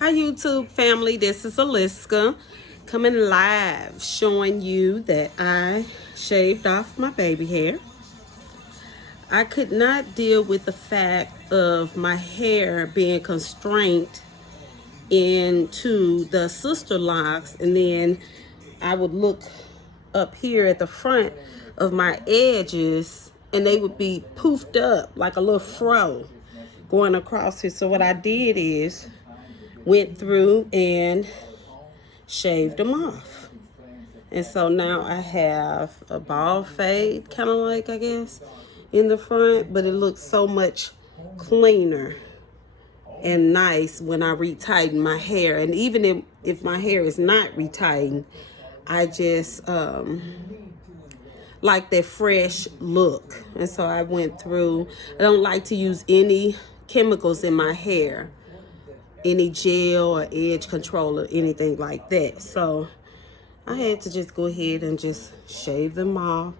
Hi YouTube family, this is Aliska coming live showing you that I shaved off my baby hair. I could not deal with the fact of my hair being constrained into the Sisterlocs, and then I would look up here at the front of my edges and they would be poofed up like a little fro going across here. So what I did is went through and shaved them off. And so now I have a bald fade, kind of like, I guess, in the front, but it looks so much cleaner and nice when I retighten my hair. And even if my hair is not retightened, I just like that fresh look. And so I went through, I don't like to use any chemicals in my hair, any gel or edge control or anything like that. So I had to just go ahead and just shave them off.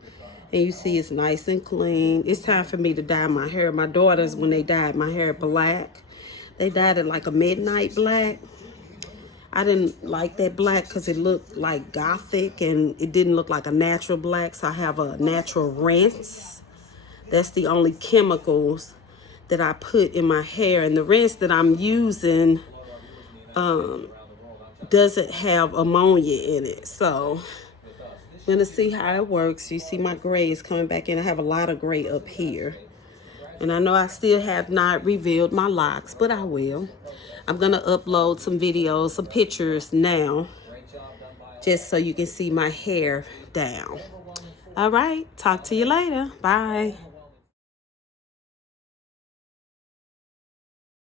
And you see it's nice and clean. It's time for me to dye my hair. My daughters, when they dyed my hair black, they dyed it like a midnight black. I didn't like that black because it looked like gothic and it didn't look like a natural black. So I have a natural rinse. That's the only chemicals that I put in my hair. And the rinse that I'm using doesn't have ammonia in it. So I'm going to see how it works. You see my gray is coming back in. I have a lot of gray up here. And I know I still have not revealed my locks, but I will. I'm going to upload some videos, some pictures now, just so you can see my hair down. All right. Talk to you later. Bye.